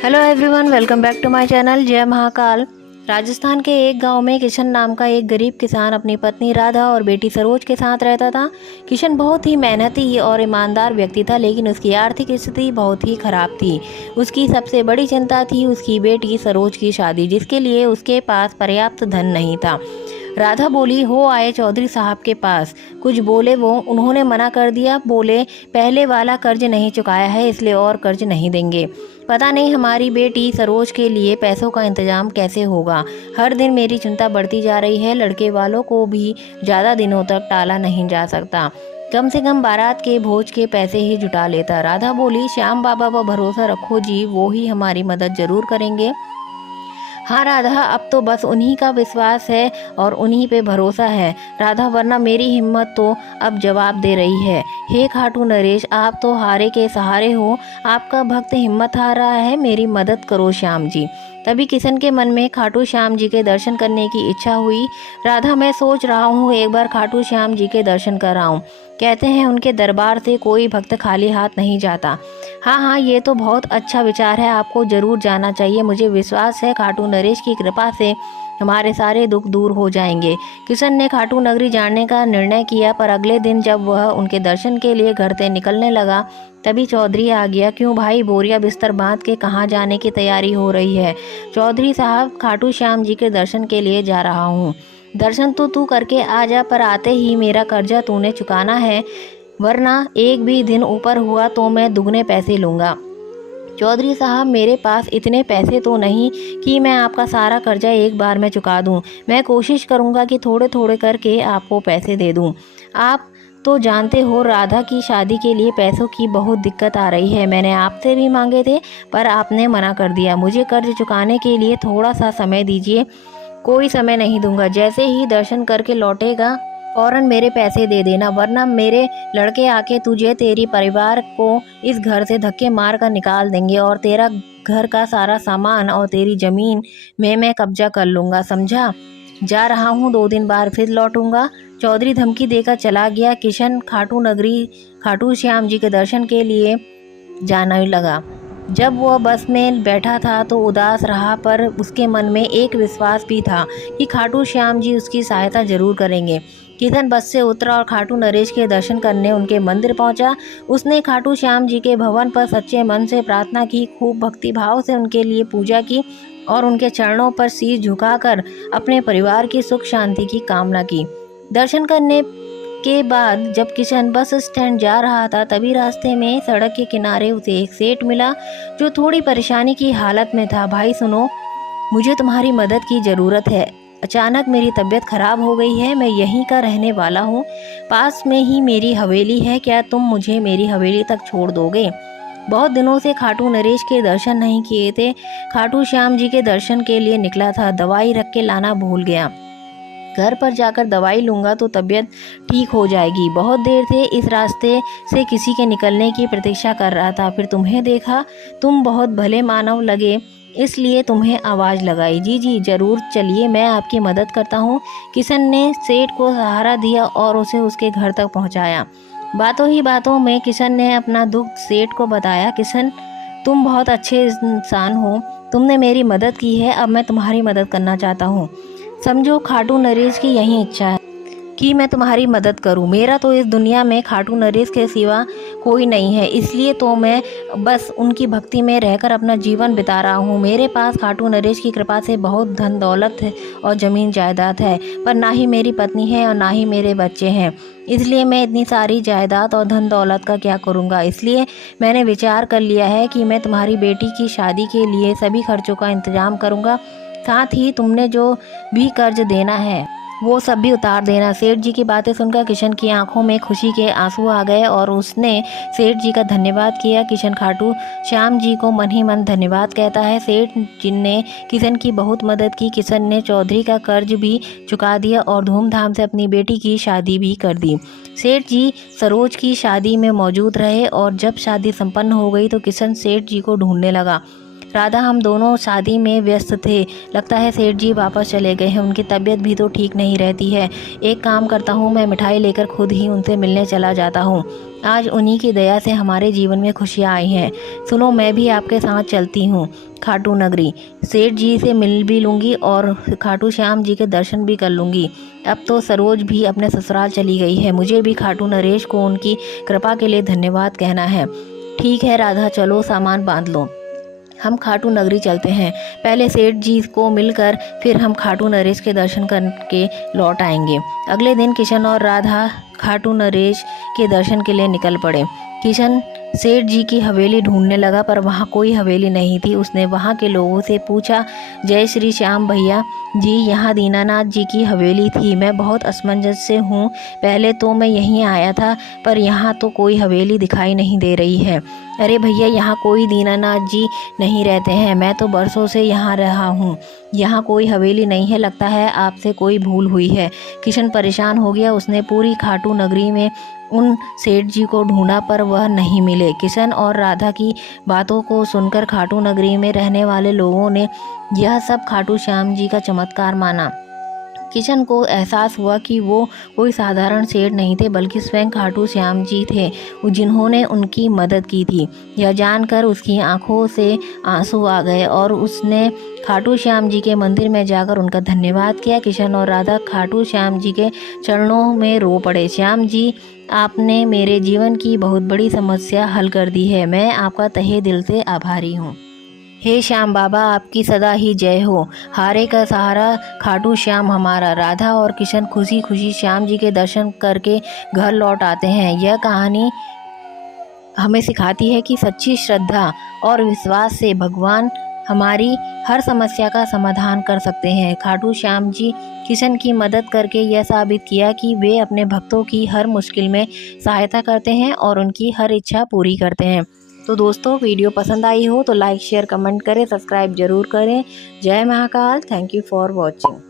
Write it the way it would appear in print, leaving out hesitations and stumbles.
Hello everyone, welcome back to my channel जय महाकाल। राजस्थान के एक गांव में किशन नाम का एक गरीब किसान अपनी पत्नी राधा और बेटी सरोज के साथ रहता था। किशन बहुत ही मेहनती और ईमानदार व्यक्ति था, लेकिन उसकी आर्थिक स्थिति बहुत ही खराब थी। उसकी सबसे बड़ी चिंता थी उसकी बेटी सरोज की शादी, जिसके लिए उसके पास पर्याप्त धन नहीं था। राधा बोली, हो आए चौधरी साहब के पास। कुछ बोले वो, उन्होंने मना कर दिया। बोले, पहले वाला कर्ज नहीं चुकाया है, इसलिए और कर्ज नहीं देंगे। पता नहीं हमारी बेटी सरोज के लिए पैसों का इंतजाम कैसे होगा। हर दिन मेरी चिंता बढ़ती जा रही है। लड़के वालों को भी ज़्यादा दिनों तक टाला नहीं जा सकता। कम से कम बारात के भोज के पैसे ही जुटा लेता। राधा बोली, श्याम बाबा पर भरोसा रखो जी, वो ही हमारी मदद जरूर करेंगे। हाँ राधा, अब तो बस उन्हीं का विश्वास है और उन्हीं पे भरोसा है राधा, वरना मेरी हिम्मत तो अब जवाब दे रही है। हे खाटू नरेश, आप तो हारे के सहारे हो, आपका भक्त हिम्मत हार रहा है, मेरी मदद करो श्याम जी। तभी किशन के मन में खाटू श्याम जी के दर्शन करने की इच्छा हुई। राधा, मैं सोच रहा हूँ एक बार खाटू श्याम जी के दर्शन कर आऊं। कहते हैं उनके दरबार से कोई भक्त खाली हाथ नहीं जाता। हाँ हाँ, ये तो बहुत अच्छा विचार है, आपको जरूर जाना चाहिए। मुझे विश्वास है खाटू नरेश की कृपा से हमारे सारे दुख दूर हो जाएंगे। किशन ने खाटू नगरी जाने का निर्णय किया, पर अगले दिन जब वह उनके दर्शन के लिए घर से निकलने लगा, तभी चौधरी आ गया। क्यों भाई, बोरिया बिस्तर बांध के कहाँ जाने की तैयारी हो रही है? चौधरी साहब, खाटू श्याम जी के दर्शन के लिए जा रहा हूँ। दर्शन तो तू करके आ जा, पर आते ही मेरा कर्जा तूने चुकाना है, वरना एक भी दिन ऊपर हुआ तो मैं दुगने पैसे लूँगा। चौधरी साहब, मेरे पास इतने पैसे तो नहीं कि मैं आपका सारा कर्जा एक बार में चुका दूं। मैं कोशिश करूंगा कि थोड़े थोड़े करके आपको पैसे दे दूं। आप तो जानते हो राधा की शादी के लिए पैसों की बहुत दिक्कत आ रही है। मैंने आपसे भी मांगे थे, पर आपने मना कर दिया। मुझे कर्ज चुकाने के लिए थोड़ा सा समय दीजिए। कोई समय नहीं दूंगा, जैसे ही दर्शन करके लौटेगा फौरन मेरे पैसे दे देना, वरना मेरे लड़के आके तुझे, तेरी परिवार को इस घर से धक्के मार कर निकाल देंगे और तेरा घर का सारा सामान और तेरी जमीन में मैं कब्जा कर लूँगा, समझा? जा रहा हूँ, 2 दिन बाद फिर लौटूंगा। चौधरी धमकी देकर चला गया। किशन खाटू नगरी खाटू श्याम जी के दर्शन के लिए जाने लगा। जब वह बस में बैठा था तो उदास रहा, पर उसके मन में एक विश्वास भी था कि खाटू श्याम जी उसकी सहायता जरूर करेंगे। किशन बस से उतरा और खाटू नरेश के दर्शन करने उनके मंदिर पहुंचा। उसने खाटू श्याम जी के भवन पर सच्चे मन से प्रार्थना की, खूब भक्ति भाव से उनके लिए पूजा की और उनके चरणों पर शीश झुकाकर अपने परिवार की सुख शांति की कामना की। दर्शन करने के बाद जब किशन बस स्टैंड जा रहा था, तभी रास्ते में सड़क के किनारे उसे एक सेठ मिला जो थोड़ी परेशानी की हालत में था। भाई सुनो, मुझे तुम्हारी मदद की ज़रूरत है। अचानक मेरी तबीयत खराब हो गई है। मैं यहीं का रहने वाला हूँ, पास में ही मेरी हवेली है। क्या तुम मुझे मेरी हवेली तक छोड़ दोगे? बहुत दिनों से खाटू नरेश के दर्शन नहीं किए थे। खाटू श्याम जी के दर्शन के लिए निकला था, दवाई रख के लाना भूल गया। घर पर जाकर दवाई लूँगा तो तबीयत ठीक हो जाएगी। बहुत देर से इस रास्ते से किसी के निकलने की प्रतीक्षा कर रहा था, फिर तुम्हें देखा। तुम बहुत भले मानव लगे, इसलिए तुम्हें आवाज़ लगाई। जी जी ज़रूर, चलिए मैं आपकी मदद करता हूँ। किशन ने सेठ को सहारा दिया और उसे उसके घर तक पहुँचाया। बातों ही बातों में किशन ने अपना दुख सेठ को बताया। किशन, तुम बहुत अच्छे इंसान हो, तुमने मेरी मदद की है, अब मैं तुम्हारी मदद करना चाहता हूँ। समझो खाटू नरेश की यही इच्छा है कि मैं तुम्हारी मदद करूं। मेरा तो इस दुनिया में खाटू नरेश के सिवा कोई नहीं है, इसलिए तो मैं बस उनकी भक्ति में रहकर अपना जीवन बिता रहा हूं। मेरे पास खाटू नरेश की कृपा से बहुत धन दौलत है और ज़मीन जायदाद है, पर ना ही मेरी पत्नी है और ना ही मेरे बच्चे हैं। इसलिए मैं इतनी सारी जायदाद और धन दौलत का क्या करूँगा। इसलिए मैंने विचार कर लिया है कि मैं तुम्हारी बेटी की शादी के लिए सभी खर्चों का इंतजाम करूँगा। साथ ही तुमने जो भी कर्ज देना है वो सब भी उतार देना। सेठ जी की बातें सुनकर किशन की आंखों में खुशी के आंसू आ गए और उसने सेठ जी का धन्यवाद किया। किशन खाटू श्याम जी को मन ही मन धन्यवाद कहता है। सेठ जी ने किशन की बहुत मदद की। किशन ने चौधरी का कर्ज भी चुका दिया और धूमधाम से अपनी बेटी की शादी भी कर दी। सेठ जी सरोज की शादी में मौजूद रहे और जब शादी संपन्न हो गई तो किशन सेठ जी को ढूंढने लगा। राधा, हम दोनों शादी में व्यस्त थे। लगता है सेठ जी वापस चले गए हैं। उनकी तबीयत भी तो ठीक नहीं रहती है। एक काम करता हूँ, मैं मिठाई लेकर खुद ही उनसे मिलने चला जाता हूँ। आज उन्हीं की दया से हमारे जीवन में खुशियाँ आई हैं। सुनो, मैं भी आपके साथ चलती हूँ खाटू नगरी। सेठ जी से मिल भी लूँगी और खाटू श्याम जी के दर्शन भी कर लूँगी। अब तो सरोज भी अपने ससुराल चली गई है। मुझे भी खाटू नरेश को उनकी कृपा के लिए धन्यवाद कहना है। ठीक है राधा, चलो सामान बांध लो, हम खाटू नगरी चलते हैं। पहले सेठ जी को मिलकर फिर हम खाटू नरेश के दर्शन करके लौट आएंगे। अगले दिन किशन और राधा खाटू नरेश के दर्शन के लिए निकल पड़े। किशन सेठ जी की हवेली ढूंढने लगा पर वहाँ कोई हवेली नहीं थी। उसने वहाँ के लोगों से पूछा, जय श्री श्याम भैया जी, यहाँ दीनानाथ जी की हवेली थी। मैं बहुत असमंजस से हूँ। पहले तो मैं यहीं आया था पर यहाँ तो कोई हवेली दिखाई नहीं दे रही है। अरे भैया, यहाँ कोई दीनानाथ जी नहीं रहते हैं। मैं तो बरसों से यहाँ रहा हूँ। यहाँ कोई हवेली नहीं है। लगता है आपसे कोई भूल हुई है। किशन परेशान हो गया। उसने पूरी खाटू नगरी में उन सेठ जी को ढूंढा पर वह नहीं मिले। किशन और राधा की बातों को सुनकर खाटू नगरी में रहने वाले लोगों ने यह सब खाटू श्याम जी का चमत्कार माना। किशन को एहसास हुआ कि वो कोई साधारण सेठ नहीं थे बल्कि स्वयं खाटू श्याम जी थे जिन्होंने उनकी मदद की थी। यह जानकर उसकी आंखों से आंसू आ गए और उसने खाटू श्याम जी के मंदिर में जाकर उनका धन्यवाद किया। किशन और राधा खाटू श्याम जी के चरणों में रो पड़े। श्याम जी, आपने मेरे जीवन की बहुत बड़ी समस्या हल कर दी है। मैं आपका तहे दिल से आभारी हूँ। हे श्याम बाबा, आपकी सदा ही जय हो। हारे का सहारा खाटू श्याम हमारा। राधा और किशन खुशी खुशी श्याम जी के दर्शन करके घर लौट आते हैं। यह कहानी हमें सिखाती है कि सच्ची श्रद्धा और विश्वास से भगवान हमारी हर समस्या का समाधान कर सकते हैं। खाटू श्याम जी किशन की मदद करके यह साबित किया कि वे अपने भक्तों की हर मुश्किल में सहायता करते हैं और उनकी हर इच्छा पूरी करते हैं। तो दोस्तों, वीडियो पसंद आई हो तो लाइक शेयर कमेंट करें, सब्सक्राइब जरूर करें। जय Mahakal. Thank you for watching.